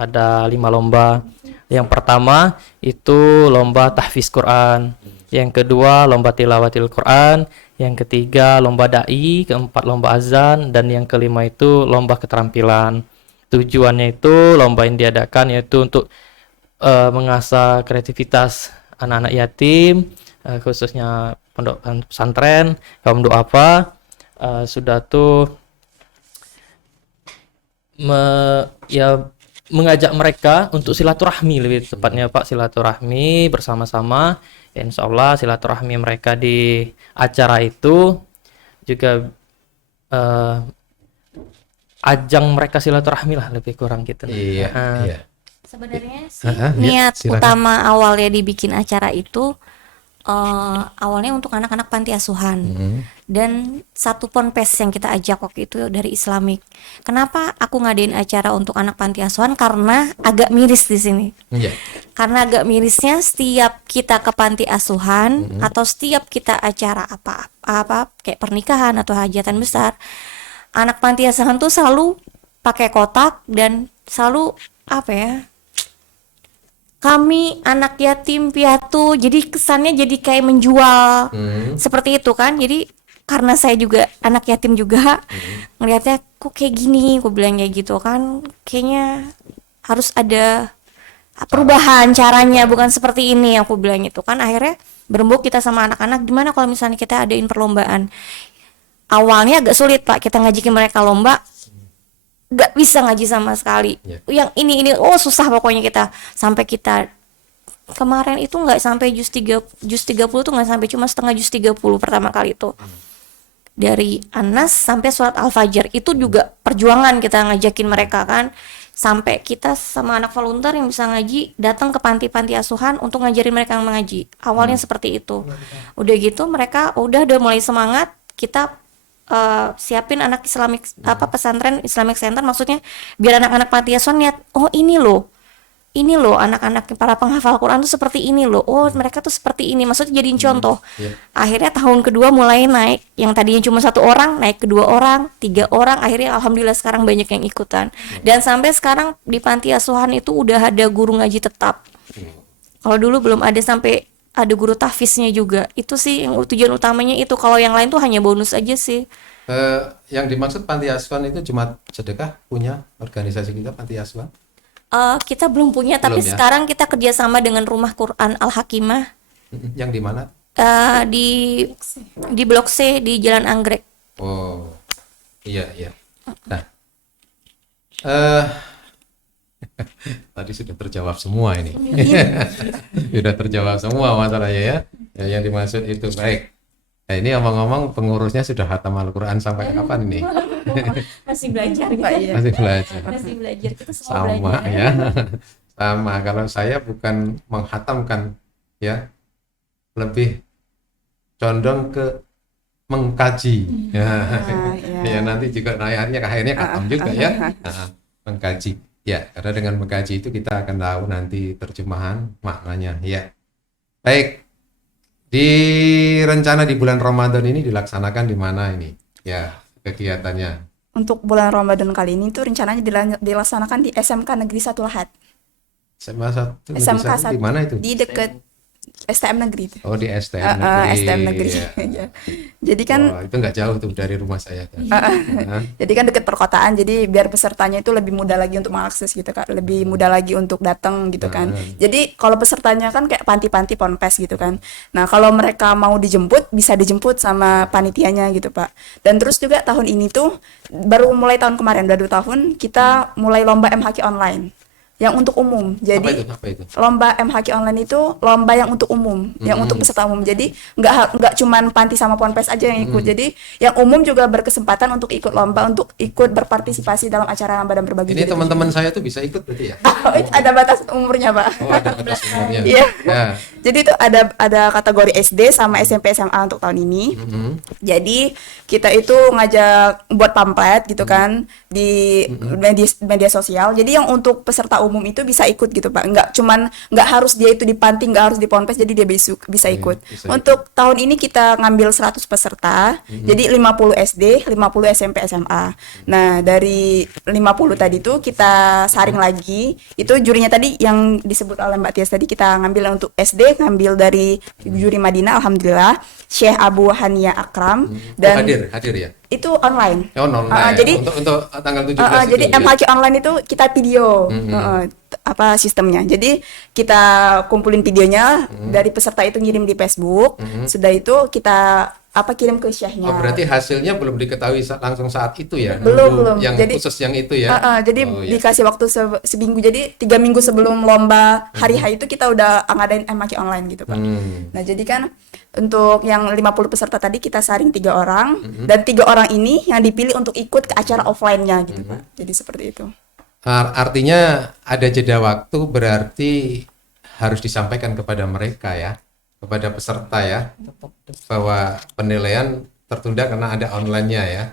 Ada 5 lomba. Yang pertama itu lomba tahfiz Quran. Yang kedua lomba tilawatil Quran. Yang ketiga lomba dai. Keempat lomba azan. Dan yang kelima itu lomba keterampilan. Tujuannya itu lomba yang diadakan yaitu untuk mengasah kreativitas anak-anak yatim, khususnya pondok pesantren, kaum duafa. Sudah tuh mengajak mereka untuk silaturahmi, lebih tepatnya Pak, silaturahmi bersama-sama. Ya, insya Allah silaturahmi mereka di acara itu juga ajang mereka silaturahmi lah, lebih kurang gitu. Iya, iya. Sebenarnya sih Ya, niat silakan. utama awalnya dibikin acara itu awalnya untuk anak-anak panti asuhan dan satu ponpes yang kita ajak waktu itu dari Islamik. Kenapa aku ngadain acara untuk anak panti asuhan? Karena agak miris di sini. Iya. Karena agak mirisnya setiap kita ke panti asuhan atau setiap kita acara apa kayak pernikahan atau hajatan besar, anak panti asuhan tuh selalu pakai kotak dan selalu apa ya? Kami anak yatim piatu, jadi kesannya jadi kayak menjual seperti itu kan. Jadi karena saya juga anak yatim juga, ngelihatnya kok kayak gini, aku bilang kayak gitu kan, kayaknya harus ada perubahan caranya, bukan seperti ini, aku bilang itu kan. Akhirnya berembuk kita sama anak-anak, gimana kalau misalnya kita adain perlombaan. Awalnya agak sulit Pak, kita ngajakin mereka lomba, nggak bisa ngaji sama sekali. Yang ini oh susah pokoknya kita sampai kita kemarin itu nggak sampai juz 30 tuh nggak sampai, cuma setengah juz 30 pertama kali itu. Dari Anas sampai surat Al-Fajr itu juga perjuangan kita ngajakin mereka kan, sampai kita sama anak volunteer yang bisa ngaji datang ke panti-panti asuhan untuk ngajarin mereka yang mengaji. Awalnya seperti itu. Udah gitu mereka udah mulai semangat, kita siapin anak Islamic pesantren Islamic Center, maksudnya biar anak-anak panti asuhan lihat, oh ini loh anak-anak para penghafal Quran tuh seperti ini loh, oh mereka tuh seperti ini, maksudnya jadiin contoh. Akhirnya tahun kedua mulai naik, yang tadinya cuma 1 orang naik ke 2 orang, 3 orang, akhirnya alhamdulillah sekarang banyak yang ikutan. Dan sampai sekarang di panti asuhan itu udah ada guru ngaji tetap. Kalau dulu belum ada, sampai ada guru tahfiznya juga. Itu sih yang tujuan utamanya itu. Kalau yang lain tuh hanya bonus aja sih. Yang dimaksud panti asuhan itu Jumat Sedekah punya organisasi kita panti asuhan? Kita belum punya, tapi Belum ya? sekarang kita kerjasama dengan Rumah Quran Al-Hakimah Yang di mana? di Blok C di Jalan Anggrek. Oh, iya. Nah, tadi sudah terjawab semua ini. Sudah terjawab semua masalahnya ya. Yang dimaksud itu baik. Nah, ini ngomong-ngomong pengurusnya sudah khatam Al-Quran sampai kapan ini? Masih belajar Pak, iya. Masih belajar. Masih belajar, kita semua Sama belajar. ya. Sama. Kalau saya bukan menghatamkan ya, lebih condong ke mengkaji. Ya, nanti juga akhirnya khatam juga ya. Mengkaji. Ya, karena dengan mengkaji itu kita akan tahu nanti terjemahan maknanya ya. Baik. Di rencana di bulan Ramadan ini dilaksanakan di mana ini? Ya, kegiatannya. Untuk bulan Ramadan kali ini tuh rencananya dilaksanakan di SMK Negeri 1 Lahat. SMA 1 SMK di mana itu? Di dekat STM Negeri itu. Oh, di STM Negeri. STM Negeri. Ya. Ya. Jadi kan Wah, itu nggak jauh tuh dari rumah saya. jadi kan dekat perkotaan, jadi biar pesertanya itu lebih mudah lagi untuk mengakses gitu Kak, lebih mudah lagi untuk datang gitu kan. Jadi kalau pesertanya kan kayak panti-panti ponpes gitu kan. Nah, kalau mereka mau dijemput bisa dijemput sama panitianya gitu Pak. Dan terus juga tahun ini tuh baru mulai tahun kemarin, udah 2 tahun kita mulai lomba MHQ online yang untuk umum. Jadi Apa itu? lomba MHQ online itu lomba yang untuk umum, yang untuk peserta umum. Jadi nggak cuman panti sama ponpes aja yang ikut. Jadi yang umum juga berkesempatan untuk ikut lomba, untuk ikut berpartisipasi dalam acara Ramadan berbagi. Ini teman-teman saya tuh bisa ikut berarti ya? Oh, ada batas umurnya Pak. Oh, ada batas umurnya. Iya. Ya. Jadi itu ada kategori SD sama SMP SMA untuk tahun ini. Jadi kita itu ngajak buat pamflet gitu kan di media sosial. Jadi yang untuk peserta umum itu bisa ikut gitu Pak. Nggak harus dia itu di panti, nggak harus di ponpes, jadi dia bisa ikut. Untuk tahun ini kita ngambil 100 peserta. Jadi 50 SD, 50 SMP SMA. Nah, dari 50 tadi tuh kita saring lagi. Itu jurinya tadi yang disebut oleh Mbak Tias tadi, kita ngambil untuk SD, ngambil dari juri Madinah, alhamdulillah, Syekh Abu Hania Akram, dan hadir ya. itu online. Oh, online. Jadi untuk tanggal 17 jadi itu. MHQ online itu kita video apa sistemnya. Jadi kita kumpulin videonya dari peserta itu, ngirim di Facebook. Sudah itu kita kirim ke syekhnya. Oh, berarti hasilnya belum diketahui langsung saat itu ya? Belum. Yang Jadi, khusus yang itu ya? Jadi dikasih waktu seminggu. Jadi 3 minggu sebelum lomba hari H itu kita udah ngadain MHQ online gitu Pak. Nah, jadi kan untuk yang 50 peserta tadi kita saring 3 orang, dan 3 orang ini yang dipilih untuk ikut ke acara offline-nya gitu Pak. Jadi seperti itu. Artinya ada jeda waktu, berarti harus disampaikan kepada mereka ya, kepada peserta ya, bahwa penilaian tertunda karena ada online-nya ya.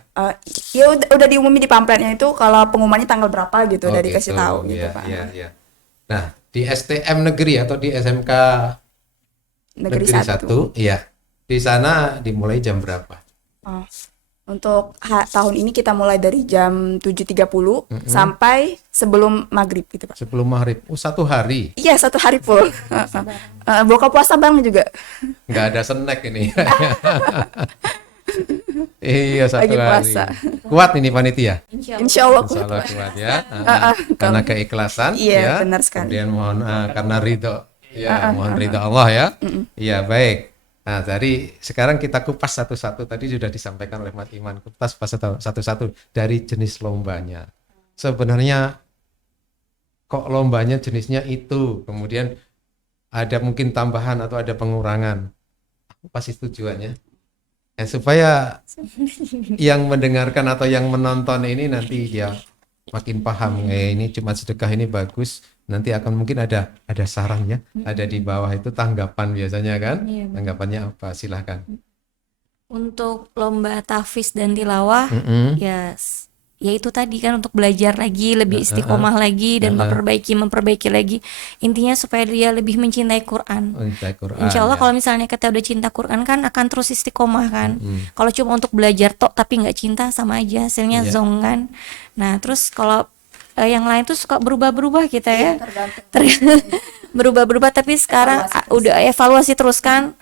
Ya udah diumumin di pamfletnya itu kalau pengumumannya tanggal berapa gitu, udah dikasih gitu. tahu gitu Ya, Pak. ya. Nah, di STM negeri atau di SMK Negeri 1, iya. Di sana dimulai jam berapa? Untuk tahun ini kita mulai dari jam 7.30 sampai sebelum maghrib gitu Pak. Sebelum maghrib. Oh, 1 hari. Iya, 1 hari full. Buka puasa bareng juga. Nggak ada snack ini. Iya, 1 Lagi hari. puasa. Kuat ini panitia. Insya Allah Insya Allah kuat. kuat ya. Karena keikhlasan. Iya, ya. benar sekali. Kemudian mohon karena ridho. Ya, mohon ridho Allah ya. Iya, baik. Nah, dari sekarang kita kupas satu-satu. Tadi sudah disampaikan oleh Mas Iman. Kupas satu-satu dari jenis lombanya. sebenarnya kok lombanya jenisnya itu, kemudian ada mungkin tambahan atau ada pengurangan. Apa sih tujuannya? Ya, supaya yang mendengarkan atau yang menonton ini nanti dia makin paham, ini Jumat Sedekah ini bagus. Nanti akan mungkin ada sarannya, ada di bawah itu tanggapan biasanya kan? Iya, betul. Tanggapannya apa? Silahkan. Untuk lomba tahfiz dan tilawah, Mm-mm. ya itu tadi kan untuk belajar lagi, lebih istiqomah lagi dan memperbaiki lagi. Intinya supaya dia lebih mencintai Quran. Mencintai Quran, Insya Allah ya. kalau misalnya kita udah cinta Quran kan akan terus istiqomah kan. Kalau cuma untuk belajar tok tapi nggak cinta sama aja hasilnya Iya. zong kan. Nah terus kalau yang lain tuh suka berubah-berubah kita ya. Tergantung. Berubah-berubah tapi sekarang Evaluasi terus. udah evaluasi terus kan.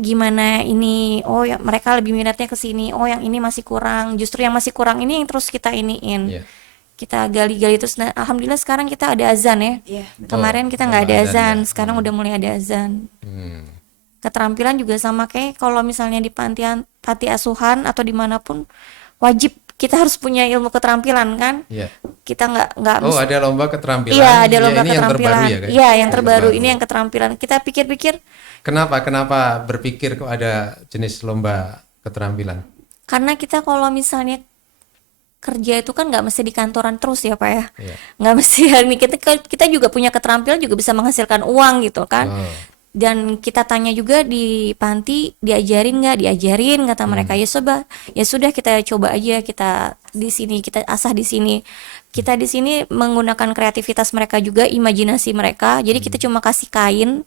Gimana ini, oh ya mereka lebih minatnya ke sini, oh yang ini masih kurang, justru yang masih kurang ini yang terus kita iniin, Iya. kita gali-gali terus. Nah, alhamdulillah sekarang kita ada azan ya. Iya, Kemarin kita nggak ada tambah azan azan, ya. sekarang udah mulai ada azan. Hmm. Keterampilan juga sama kayak kalau misalnya di panti asuhan atau dimanapun wajib kita harus punya ilmu keterampilan kan. Iya. Kita nggak Oh, ada lomba keterampilan. iya ada Ya, lomba ini yang terbaru keterampilan. ya, Kak? Iya yang Yang terbaru ini yang keterampilan. Kita pikir-pikir Kenapa berpikir kok ada jenis lomba keterampilan? karena kita kalau misalnya kerja itu kan nggak mesti di kantoran terus ya Pak ya, Iya. nggak mesti kita juga punya keterampilan juga bisa menghasilkan uang gitu kan. Oh. Dan kita tanya juga di panti diajarin nggak, diajarin kata mereka ya sudah kita coba aja, kita di sini kita asah di sini, kita di sini menggunakan kreativitas mereka juga, imajinasi mereka. Jadi kita cuma kasih kain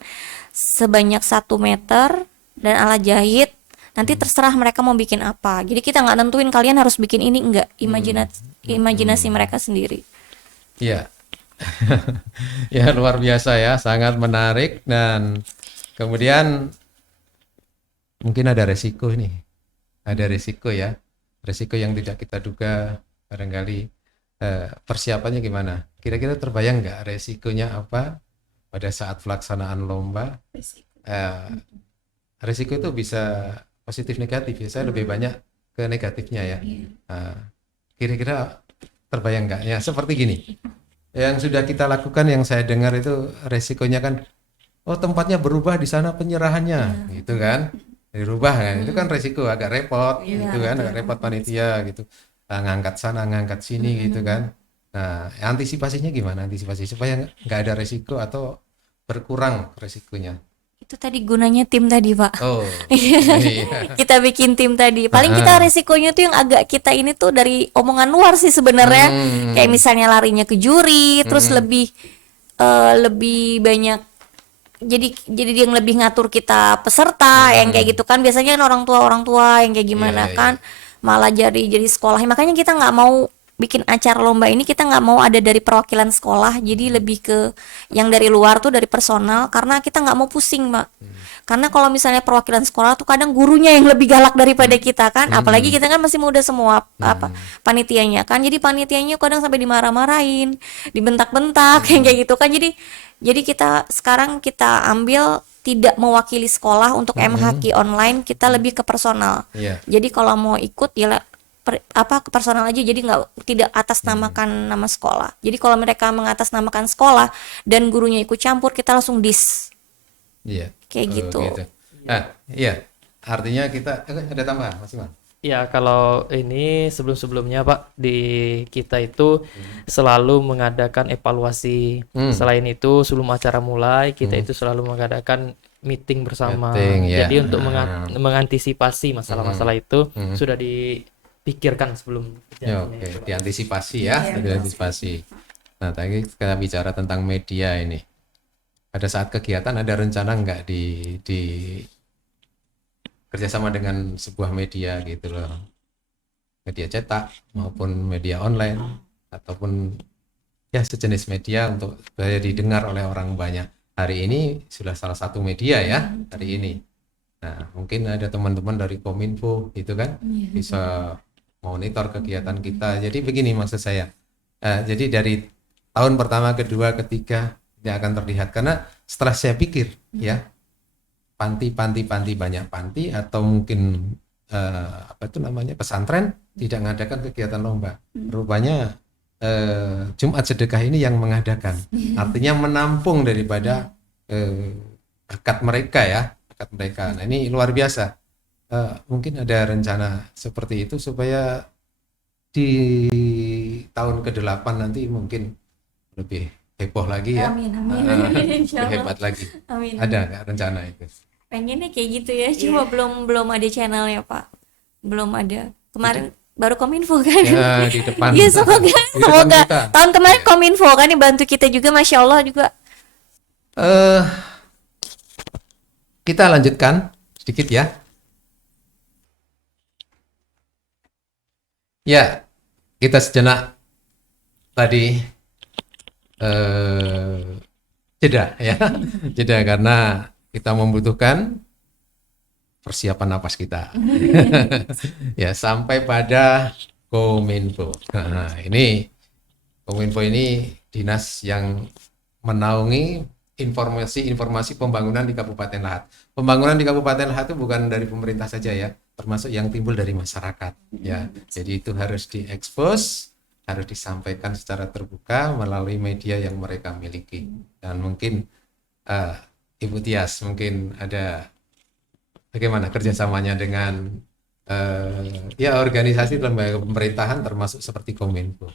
sebanyak 1 meter dan alat jahit, nanti terserah mereka mau bikin apa. Jadi kita nggak nentuin kalian harus bikin ini, enggak, imajinasi mereka sendiri. Iya. Ya, luar biasa ya, sangat menarik. Dan kemudian mungkin ada resiko ini. Ada resiko ya. Resiko yang tidak kita duga barangkali. Persiapannya gimana? Kira-kira terbayang nggak resikonya apa pada saat pelaksanaan lomba? Resiko itu bisa positif negatif ya. Saya lebih banyak ke negatifnya ya. Kira-kira terbayang nggak? Ya seperti gini. Yang sudah kita lakukan, yang saya dengar itu resikonya kan, oh tempatnya berubah di sana penyerahannya, gitu kan, dirubah kan, itu kan resiko agak repot, gitu kan, agak repot panitia gitu, ngangkat sana, ngangkat sini, gitu kan. Nah, antisipasinya gimana? Antisipasi supaya nggak ada resiko atau berkurang resikonya. Itu tadi gunanya tim tadi Pak. Oh, iya. Kita bikin tim tadi. Paling kita resikonya tuh yang agak kita ini tuh dari omongan luar sih sebenarnya. Kayak misalnya larinya ke juri, terus lebih banyak. Jadi dia yang lebih ngatur kita peserta, yang kayak gitu kan. Biasanya kan orang tua yang kayak gimana Iya, kan, malah jadi sekolah. Makanya kita nggak mau bikin acara lomba ini, kita nggak mau ada dari perwakilan sekolah, jadi lebih ke yang dari luar tuh, dari personal, karena kita nggak mau pusing Mbak. Karena kalau misalnya perwakilan sekolah tuh kadang gurunya yang lebih galak daripada kita kan, apalagi kita kan masih muda semua panitianya kan, jadi panitianya kadang sampai dimarah-marahin, dibentak-bentak kayak gitu kan. Jadi kita sekarang kita ambil tidak mewakili sekolah untuk MHQ online, kita lebih ke personal. Iya. Jadi kalau mau ikut ya ke personal aja, jadi tidak atas namakan nama sekolah. Jadi kalau mereka mengatasnamakan sekolah dan gurunya ikut campur, kita langsung Iya. kayak gitu. Nah, iya. Artinya kita ada tambahan, Mas Iman? Ya, kalau ini sebelum-sebelumnya Pak, di kita itu selalu mengadakan evaluasi. Selain itu, sebelum acara mulai, kita itu selalu mengadakan meeting bersama. Meeting, ya. Jadi untuk mengantisipasi masalah-masalah itu sudah dipikirkan sebelum Ya, kejadiannya oke, itu, Pak. diantisipasi ya, diantisipasi. Nah, tadi kita bicara tentang media ini. Pada saat kegiatan ada rencana nggak di kerjasama dengan sebuah media gitu loh, media cetak maupun media online ataupun ya sejenis media untuk supaya didengar oleh orang banyak. Hari ini sudah salah satu media ya hari ini. Nah, mungkin ada teman-teman dari Kominfo gitu kan bisa monitor kegiatan kita. Jadi begini maksud saya. Jadi dari tahun pertama, kedua, ketiga ini akan terlihat, karena setelah saya pikir ya, panti banyak panti atau mungkin apa itu namanya pesantren tidak mengadakan kegiatan lomba. Rupanya Jumat Sedekah ini yang mengadakan. Artinya menampung daripada bakat mereka ya, bakat mereka. Nah ini luar biasa. Mungkin ada rencana seperti itu supaya di tahun ke-8 nanti mungkin lebih heboh lagi ya. Amin, amin. Lebih Insya Allah. hebat lagi. Amin. Ada nggak rencana itu? Pengennya kayak gitu ya, cuma belum ada channelnya Pak, belum ada. Kemarin baru Kominfo kan. Ya di depan. Iya, semoga Di depan semoga kita. tahun kemarin Kominfo kan nih bantu kita juga, Masya Allah juga. Kita lanjutkan sedikit ya. Ya, kita sejenak tadi jeda ya, jeda karena kita membutuhkan persiapan napas kita. Ya, sampai pada Kominfo. Nah, ini Kominfo ini dinas yang menaungi informasi pembangunan di Kabupaten Lahat. Pembangunan di Kabupaten Lahat itu bukan dari pemerintah saja ya, termasuk yang timbul dari masyarakat ya. Jadi itu harus diekspos, harus disampaikan secara terbuka melalui media yang mereka miliki. Dan mungkin Ibu Tias mungkin ada bagaimana kerjasamanya dengan ya organisasi lembaga pemerintahan termasuk seperti Kominfo.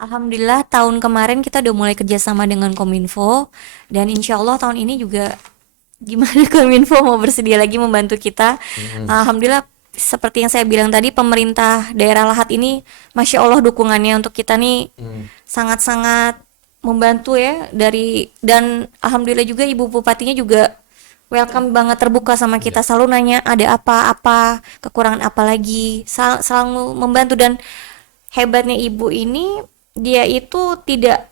Alhamdulillah tahun kemarin kita udah mulai kerjasama dengan Kominfo, dan insya Allah tahun ini juga gimana Kominfo mau bersedia lagi membantu kita. Alhamdulillah seperti yang saya bilang tadi, pemerintah daerah Lahat ini Masya Allah dukungannya untuk kita nih sangat-sangat membantu ya, dan alhamdulillah juga Ibu Bupatinya juga welcome banget, terbuka sama kita, selalu nanya ada apa kekurangan apa lagi, selalu membantu. Dan hebatnya Ibu ini, dia itu tidak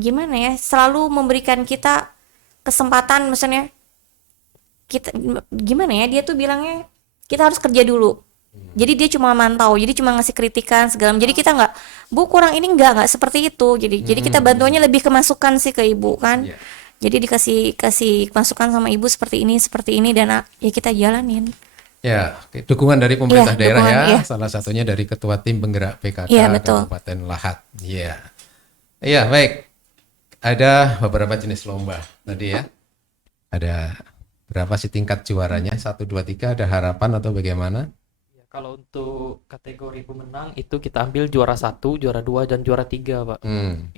gimana ya, selalu memberikan kita kesempatan, maksudnya kita gimana ya, dia tuh bilangnya kita harus kerja dulu. Jadi dia cuma mantau, jadi cuma ngasih kritikan segala macam. Jadi kita nggak, Bu kurang ini, nggak seperti itu. Jadi kita bantuannya lebih ke masukan sih ke Ibu kan. Jadi kasih masukan sama Ibu seperti ini, dan ya kita jalanin. Ya, dukungan dari pemerintah Iya, daerah dukungan, ya, iya. salah satunya dari Ketua Tim Penggerak PKK Iya, betul. Kabupaten Lahat. Iya. Iya, baik. Ada beberapa jenis lomba tadi ya. Ada berapa sih tingkat juaranya? 1, 2, 3, ada harapan atau bagaimana? Ya, kalau untuk kategori pemenang itu kita ambil juara 1, juara 2, dan juara 3, Pak.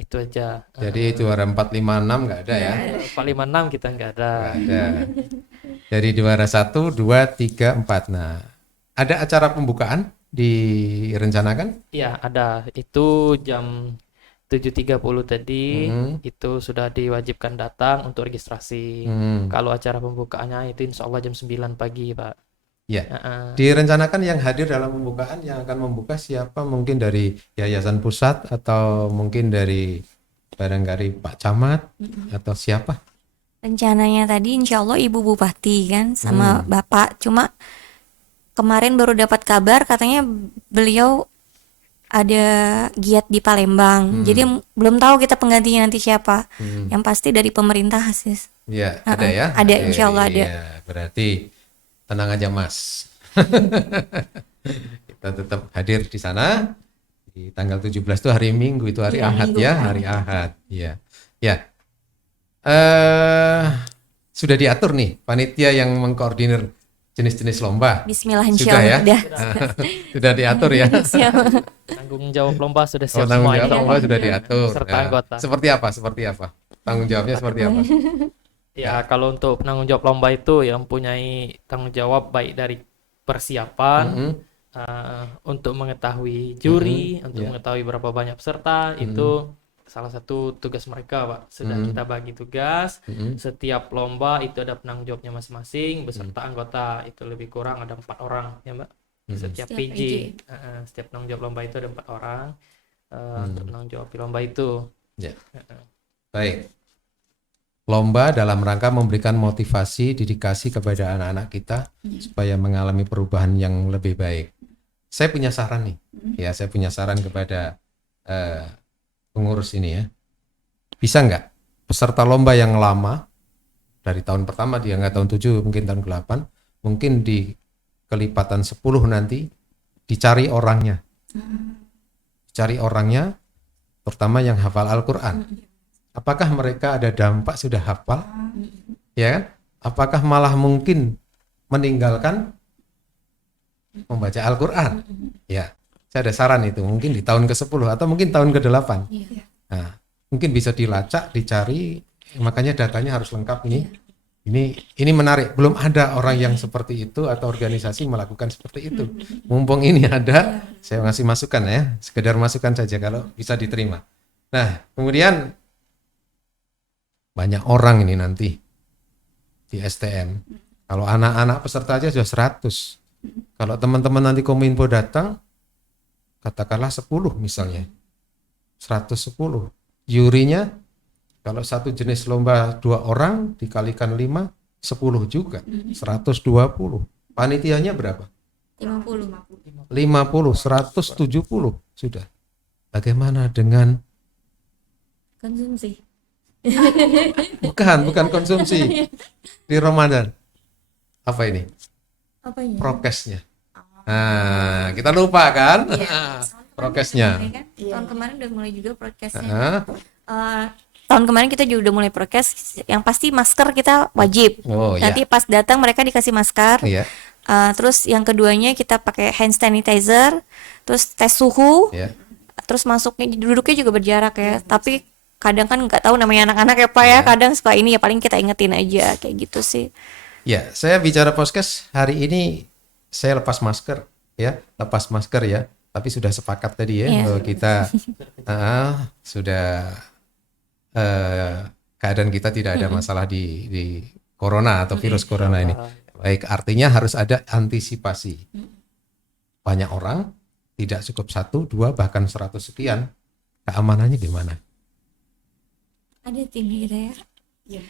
Itu aja. Jadi juara 4, 5, 6 nggak ada ya? 4, 5, 6 kita nggak ada. Nggak ada. Dari juara 1, 2, 3, 4. Nah, ada acara pembukaan direncanakan? Iya, ada. Itu jam 7.30 tadi, itu sudah diwajibkan datang untuk registrasi. Kalau acara pembukaannya itu insya Allah jam 9 pagi, Pak. Ya. Direncanakan yang hadir dalam pembukaan yang akan membuka siapa? Mungkin dari Yayasan Pusat atau mungkin dari barangkali Pak Camat atau siapa? Rencananya tadi insya Allah Ibu Bupati kan sama Bapak, cuma kemarin baru dapat kabar katanya beliau ada giat di Palembang. Jadi belum tahu kita penggantinya nanti siapa. Yang pasti dari pemerintah sih. Ya, ada ya? Ada, insya Allah ada. Ya, berarti tenang aja Mas. Kita tetap hadir di sana. Di tanggal 17 itu hari Minggu, itu hari Ahad Minggu. ya, hari Ahad. Ya. Ya. Sudah diatur nih panitia yang mengkoordinir jenis-jenis lomba. Bismillah Sudah insya Allah. ya? Sudah diatur ya. Siap. Tanggung jawab lomba sudah siap Tanggung semua jawab ini, lomba Pak. sudah diatur. Serta Ya. anggota. Seperti apa? Tanggung jawabnya seperti apa? Ya, kalau untuk penanggung jawab lomba itu yang mempunyai tanggung jawab baik dari persiapan, untuk mengetahui juri, untuk mengetahui berapa banyak peserta, itu salah satu tugas mereka, Pak. Sudah kita bagi tugas, setiap lomba itu ada penanggung jawabnya masing-masing, beserta anggota itu lebih kurang ada 4 orang, ya Mbak. Setiap Setiap PJ, PJ. setiap penanggung jawab lomba itu ada 4 orang, untuk penanggung jawab lomba itu. Ya. Baik. Lomba dalam rangka memberikan motivasi, dedikasi kepada anak-anak kita supaya mengalami perubahan yang lebih baik. Saya punya saran nih. Ya, saya punya saran kepada pengurus ini ya. Bisa nggak peserta lomba yang lama dari tahun pertama dia nggak tahun 7 mungkin tahun ke-8, mungkin di kelipatan 10 nanti dicari orangnya. Cari orangnya, terutama yang hafal Al-Quran. Apakah mereka ada dampak sudah hafal? Ya kan? Apakah malah mungkin meninggalkan membaca Al-Quran? Ya, saya ada saran itu, mungkin di tahun ke-10 atau mungkin tahun ke-8. Nah, mungkin bisa dilacak, dicari, makanya datanya harus lengkap ini. Ini menarik, belum ada orang yang seperti itu atau organisasi melakukan seperti itu. Mumpung ini ada, saya ngasih masukan ya, sekedar masukan saja kalau bisa diterima. Nah, kemudian banyak orang ini nanti di STM. Kalau anak-anak peserta aja sudah 100. Kalau teman-teman nanti Kominfo datang, katakanlah 10 misalnya, 110. Jurinya kalau satu jenis lomba 2 orang dikalikan 5, 10 juga, 120. Panitianya berapa? 50. 170 sudah. Bagaimana dengan Konsumsi. bukan konsumsi di Ramadan? Apa ini? Apanya? Prokesnya. Nah, kita lupa kan? Prokesnya. Tahun kemarin udah mulai juga prokesnya. Ah, Tahun kemarin kita juga udah mulai prokes. Yang pasti masker kita wajib. Oh, iya. Nanti pas datang mereka dikasih masker. Iya. Terus yang keduanya kita pakai hand sanitizer. Terus tes suhu. Ya. Terus masuknya duduknya juga berjarak ya. Tapi kadang kan nggak tahu namanya anak-anak ya Pak ya. Kadang suka ini ya paling kita ingetin aja kayak gitu sih. Ya, saya bicara podcast hari ini saya lepas masker ya, tapi sudah sepakat tadi ya Iya. bahwa kita sudah keadaan kita tidak ada masalah di corona atau virus corona ini. Baik, artinya harus ada antisipasi. Banyak orang tidak cukup 1, 2, bahkan 100 sekian. Keamanannya gimana? Ada tim kita ya.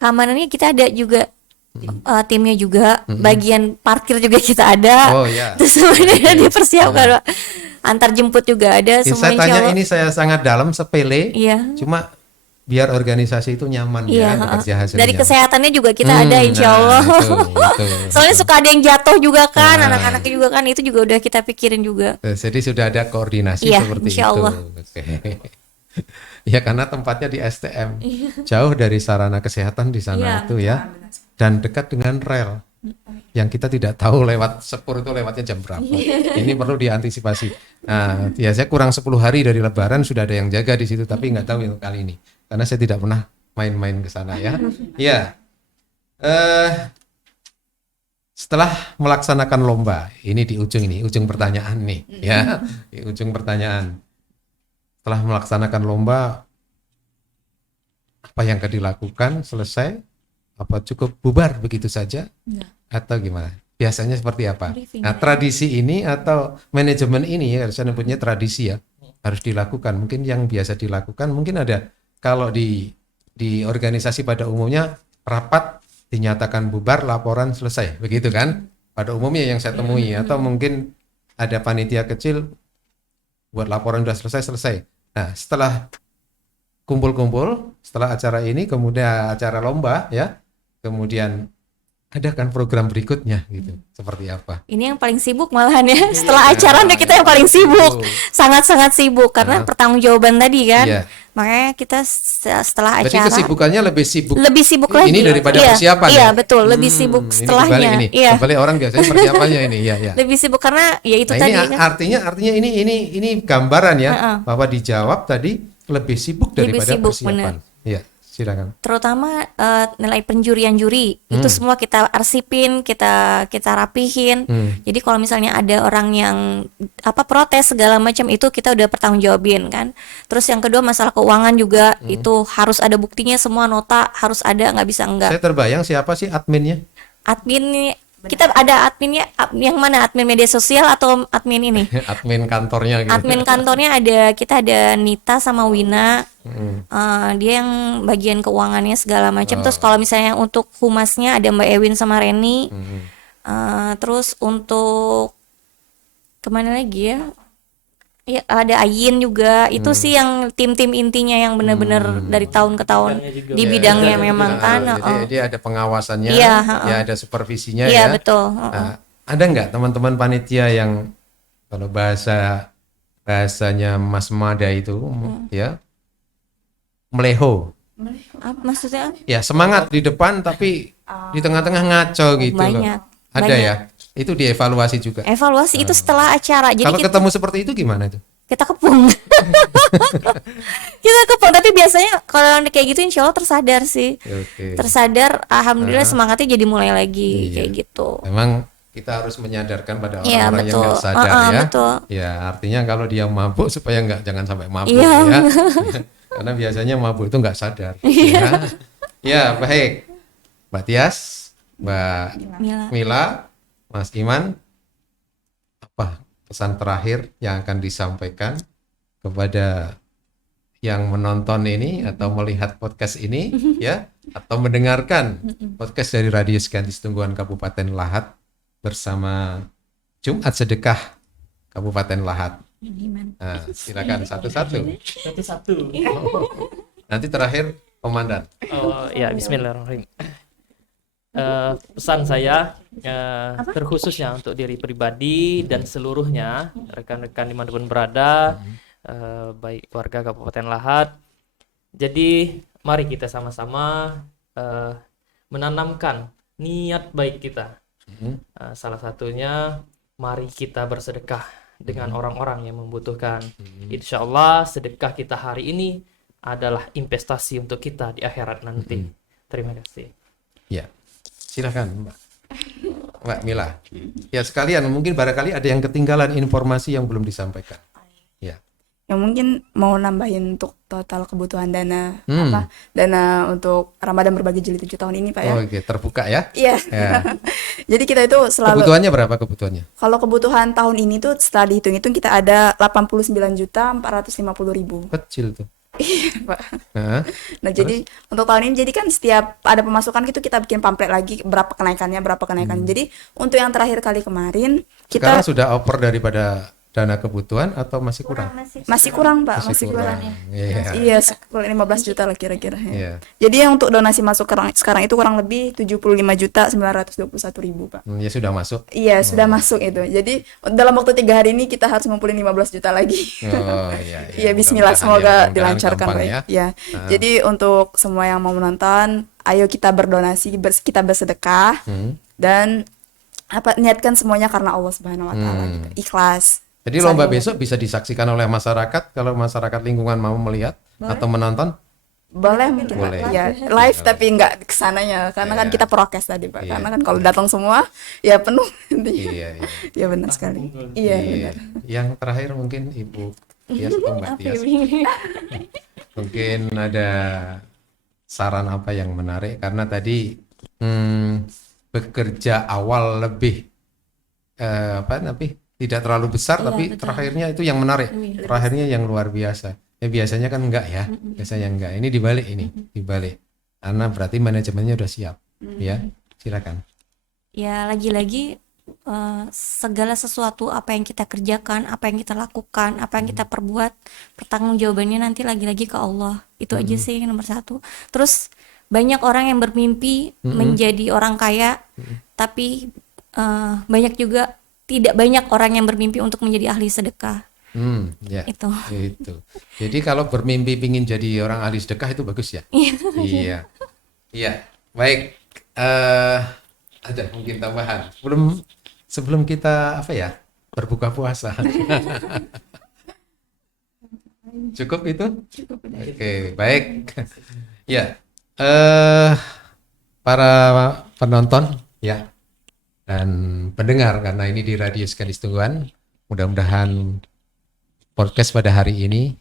Keamanannya kita ada juga. Timnya juga, bagian parkir juga kita ada. Oh ya. Terus semuanya dipersiapkan, Pak. Antar jemput juga ada. Ya, Semua saya insya tanya Allah. ini saya sangat dalam, sepele. Iya. Cuma biar organisasi itu nyaman Iya, ya, bekerja hasilnya. dari kesehatannya juga kita ada insya Allah. Itu. Soalnya suka ada yang jatuh juga kan, anak-anaknya juga kan, itu juga udah kita pikirin juga. Jadi sudah ada koordinasi Iya, seperti insya Allah. itu. Oke. Ya karena tempatnya di STM, jauh dari sarana kesehatan di sana Iya, itu ya, dan dekat dengan rel. Yang kita tidak tahu lewat sepur itu lewatnya jam berapa. Ini perlu diantisipasi. Nah, ya saya kurang 10 hari dari Lebaran sudah ada yang jaga di situ, tapi nggak tahu yang kali ini, karena saya tidak pernah main-main ke sana ya. Ya. Setelah melaksanakan lomba, ini di ujung pertanyaan nih, ya, di ujung pertanyaan. Setelah melaksanakan lomba, apa yang akan dilakukan? Selesai? Apa cukup bubar begitu saja? Atau gimana? Biasanya seperti apa? Briefing. Nah, tradisi ini atau manajemen ini ya, saya nyebutnya tradisi ya, harus dilakukan. Mungkin yang biasa dilakukan, mungkin ada kalau di organisasi pada umumnya rapat dinyatakan bubar, laporan selesai, begitu kan? Pada umumnya yang saya temui, atau mungkin ada panitia kecil buat laporan sudah selesai. Nah, setelah kumpul-kumpul, setelah acara ini, kemudian acara lomba ya, kemudian ada kan program berikutnya gitu, seperti apa? Ini yang paling sibuk malahan ya. Setelah acara kita yang paling sibuk, sangat-sangat sibuk karena pertanggungjawaban tadi kan. Iya. Makanya kita setelah Berarti acara kesibukannya lebih sibuk lagi. ini daripada Iya, persiapan. Iya, ya? betul, lebih sibuk Ini setelahnya. kebalik ini. Iya. Kembali orang biasanya persiapannya ini, ya. Lebih sibuk karena ya itu Nah, tadi ini kan. artinya ini gambaran ya, bahwa dijawab tadi lebih sibuk Lebih daripada sibuk, persiapan. Iya, silakan. Terutama nilai penjurian juri itu semua kita arsipin, kita rapihin. Jadi kalau misalnya ada orang yang protes segala macam itu kita udah pertanggungjawabin kan. Terus yang kedua masalah keuangan juga itu harus ada buktinya, semua nota harus ada, nggak bisa enggak. Saya terbayang siapa sih adminnya? Admin kita ada adminnya, yang mana, admin media sosial atau admin ini? Admin kantornya gitu. Admin kantornya kita ada Nita sama Wina. Dia yang bagian keuangannya segala macam. Terus kalau misalnya untuk humasnya ada Mbak Ewin sama Reni. Terus untuk kemana lagi ya? Ya ada Ayin juga. Itu sih yang tim-tim intinya yang benar-benar dari tahun ke tahun di bidangnya memang kan. Jadi dia ada pengawasannya, Iya, ya ada supervisinya Iya ya. betul. Nah, ada nggak teman-teman panitia yang kalau bahasa bahasanya Mas Mada itu ya, meleho. Maksudnya Ya, semangat di depan tapi di tengah-tengah ngaco gitu loh. banyak. Ada banyak. ya. Itu dievaluasi juga. Evaluasi itu setelah acara. Jadi Kalau kita ketemu seperti itu gimana itu? kita kepung. Kita kepung, tapi biasanya kalau kayak gitu insya Allah tersadar sih. Oke. Tersadar, alhamdulillah semangatnya jadi mulai lagi Iya. kayak gitu. Memang kita harus menyadarkan pada Iya, orang-orang yang betul. nggak sadar ya. Betul. Ya, artinya kalau dia mabuk supaya jangan sampai mabuk Iya. ya. Karena biasanya mabuk itu nggak sadar. Ya. Ya, baik. Mbak Tias, Mbak Mila. Mila, Mas Iman, apa pesan terakhir yang akan disampaikan kepada yang menonton ini atau melihat podcast ini ya, atau mendengarkan podcast dari Radio Sekandis Tungguan Kabupaten Lahat bersama Jumat Sedekah Kabupaten Lahat. Nah, silakan satu-satu. Satu-satu. Nanti terakhir komandan. Oh ya, Bismillahirrahmanirrahim. Pesan saya terkhususnya untuk diri pribadi dan seluruhnya rekan-rekan dimanapun berada, baik warga Kabupaten Lahat. Jadi mari kita sama-sama menanamkan niat baik kita. Salah satunya mari kita bersedekah dengan orang-orang yang membutuhkan. Insya Allah sedekah kita hari ini adalah investasi untuk kita di akhirat nanti. Terima kasih. Ya, silakan Mbak Mila. Ya, sekalian mungkin barangkali ada yang ketinggalan informasi yang belum disampaikan. Ya. Yang mungkin mau nambahin untuk total kebutuhan dana Hmm. dana untuk Ramadan berbagi jilid 7 tahun ini Pak ya. Oh, oke, terbuka ya. Iya. Ya. Jadi kita itu selalu Kebutuhannya berapa kebutuhannya? kalau kebutuhan tahun ini tuh setelah dihitung-hitung kita ada 89.450.000. Kecil tuh. Pak. Nah, Nah, jadi untuk tahun ini jadi kan setiap ada pemasukan itu kita bikin pamflet lagi berapa kenaikannya. Jadi untuk yang terakhir kali kemarin sekarang kita sudah over daripada dana kebutuhan atau masih kurang? masih kurang Pak, Masih masih kurang. kurang. Iya. Iya, 15 juta lah kira-kira ya. Iya. Jadi yang untuk donasi masuk sekarang itu kurang lebih 75.921.000 Pak. Ya sudah masuk. Iya, sudah masuk itu. Jadi dalam waktu 3 hari ini kita harus ngumpulin 15 juta lagi. Oh iya. Iya, bismillah, semoga dilancarkan gampang baik. ya. Ya. Jadi untuk semua yang mau menonton, ayo kita berdonasi, kita bersedekah dan niatkan semuanya karena Allah Subhanahu wa taala gitu. Ikhlas. Jadi lomba besok bisa disaksikan oleh masyarakat kalau masyarakat lingkungan mau melihat atau menonton. Boleh mungkin Pak. Boleh. Ya, live tapi nggak kesananya karena kan kita prokes tadi Pak. Iya. Karena kan kalau datang semua ya penuh intinya. Iya, iya. Iya benar sekali. Iya benar. Yang terakhir mungkin Ibu Tias atau Mbak Tias. Mungkin ada saran apa yang menarik karena tadi bekerja awal lebih tidak terlalu besar tapi terakhirnya itu yang menarik. Terakhirnya yang luar biasa. Ya biasanya kan enggak ya. Biasanya enggak. Ini dibalik. Karena berarti manajemennya udah siap. Ya, silakan. Ya lagi-lagi segala sesuatu apa yang kita kerjakan, apa yang kita lakukan, apa yang kita perbuat, pertanggungjawabannya nanti lagi-lagi ke Allah. Itu aja sih nomor satu. Terus banyak orang yang bermimpi menjadi orang kaya, tapi banyak juga tidak banyak orang yang bermimpi untuk menjadi ahli sedekah. Ya. Itu. Jadi kalau bermimpi pingin jadi orang ahli sedekah itu bagus ya. Iya. Iya. Baik. Ada mungkin tambahan. Sebelum kita berbuka puasa. Cukup itu? Oke, baik. Ya. Para penonton ya dan pendengar karena ini di Radio Sekandis Tungguan, mudah-mudahan podcast pada hari ini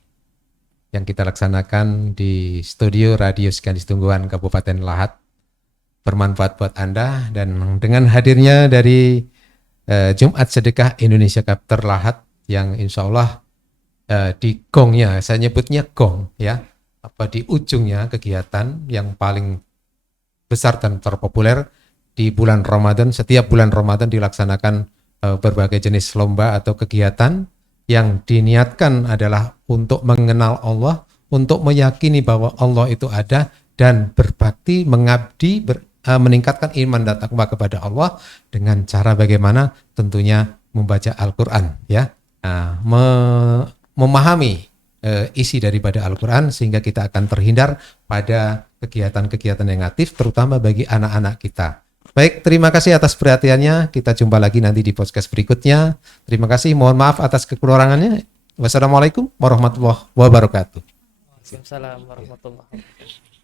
yang kita laksanakan di studio Radio Sekandis Tungguan Kabupaten Lahat bermanfaat buat Anda, dan dengan hadirnya dari Jumat Sedekah Indonesia Chapter Lahat yang insya Allah di gongnya, saya nyebutnya gong ya, di ujungnya kegiatan yang paling besar dan terpopuler di bulan Ramadan. Setiap bulan Ramadan dilaksanakan berbagai jenis lomba atau kegiatan yang diniatkan adalah untuk mengenal Allah, untuk meyakini bahwa Allah itu ada dan berbakti, mengabdi, meningkatkan iman dan takwa kepada Allah dengan cara bagaimana? Tentunya membaca Al-Quran ya. memahami isi daripada Al-Quran sehingga kita akan terhindar pada kegiatan-kegiatan negatif terutama bagi anak-anak kita. Baik, terima kasih atas perhatiannya. Kita jumpa lagi nanti di podcast berikutnya. Terima kasih, mohon maaf atas kekurangannya. Wassalamualaikum warahmatullahi wabarakatuh. Waalaikumsalam warahmatullahi wabarakatuh.